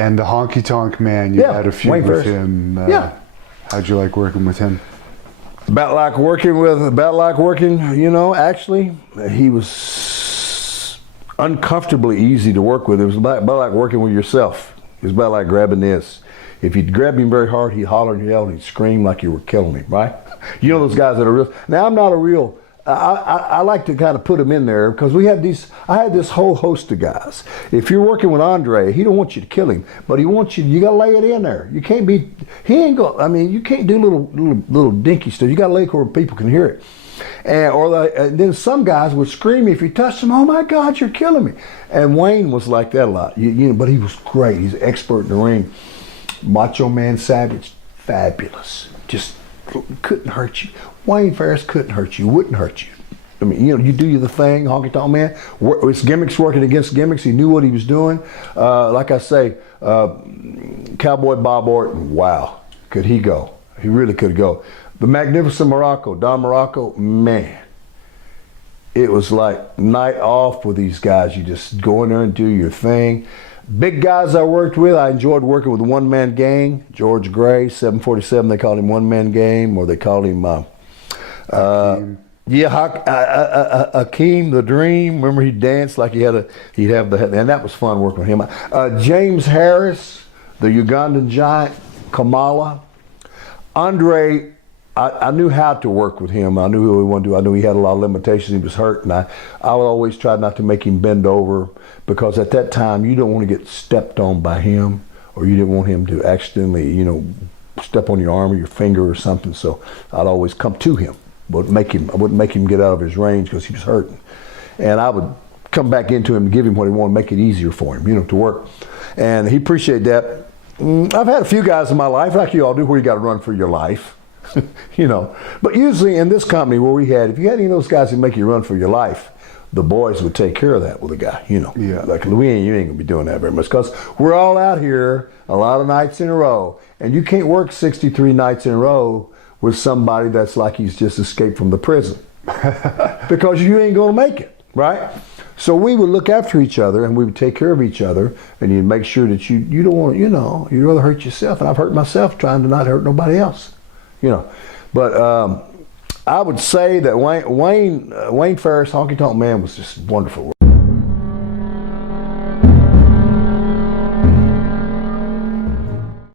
And the Honky Tonk Man, you had a feud Wayne with Ferris. him. How'd you like working with him? About like working, you know, actually, he was uncomfortably easy to work with. It was about like working with yourself. It was about like grabbing this. If you grab him very hard, he'd holler and yell and he'd scream like you were killing him, right? You know those guys that are real. Now, I'm not a real, I like to kind of put them in there because I had this whole host of guys. If you're working with Andre, he don't want you to kill him, but he wants you got to lay it in there. You can't be, he ain't going, I mean, you can't do little dinky stuff. You got to lay it where people can hear it. And then some guys would scream if you touched them, oh my God, you're killing me. And Wayne was like that a lot, you know, but he was great. He's an expert in the ring. Macho Man Savage, fabulous. Just couldn't hurt you. Wayne Ferris couldn't hurt you, wouldn't hurt you. I mean, you know, you do the thing, Honky Tonk Man. His gimmicks working against gimmicks. He knew what he was doing. Like I say, Cowboy Bob Orton, wow, could he go? He really could go. The Magnificent Morocco, Don Morocco, man. It was like night off with these guys. You just go in there and do your thing. Big guys I worked with, I enjoyed working with the One Man Gang. George Gray, 747, they called him One Man Gang, or they called him, Hakeem the Dream. Remember he danced like he'd have the, and that was fun working with him. James Harris, the Ugandan Giant, Kamala. Andre, I knew how to work with him. I knew who he wanted to do. I knew he had a lot of limitations. He was hurt, and I would always try not to make him bend over, because at that time you don't want to get stepped on by him, or you didn't want him to accidentally, you know, step on your arm or your finger or something. So I'd always come to him, but I wouldn't make him get out of his range because he was hurting, and I would come back into him and give him what he wanted, make it easier for him, you know, to work, and he appreciated that. I've had a few guys in my life, like you all do, where you got to run for your life. You know, but usually in this company where if you had any of those guys that make you run for your life, the boys would take care of that with a guy, you know. Yeah. Like, you ain't gonna be doing that very much, because we're all out here a lot of nights in a row, and you can't work 63 nights in a row with somebody that's like he's just escaped from the prison, because you ain't gonna make it, right? So we would look after each other, and we would take care of each other, and you'd make sure that you don't want to, you know, you'd rather hurt yourself, and I've hurt myself trying to not hurt nobody else. You know, but I would say that Wayne Ferris, Honky Tonk Man, was just wonderful.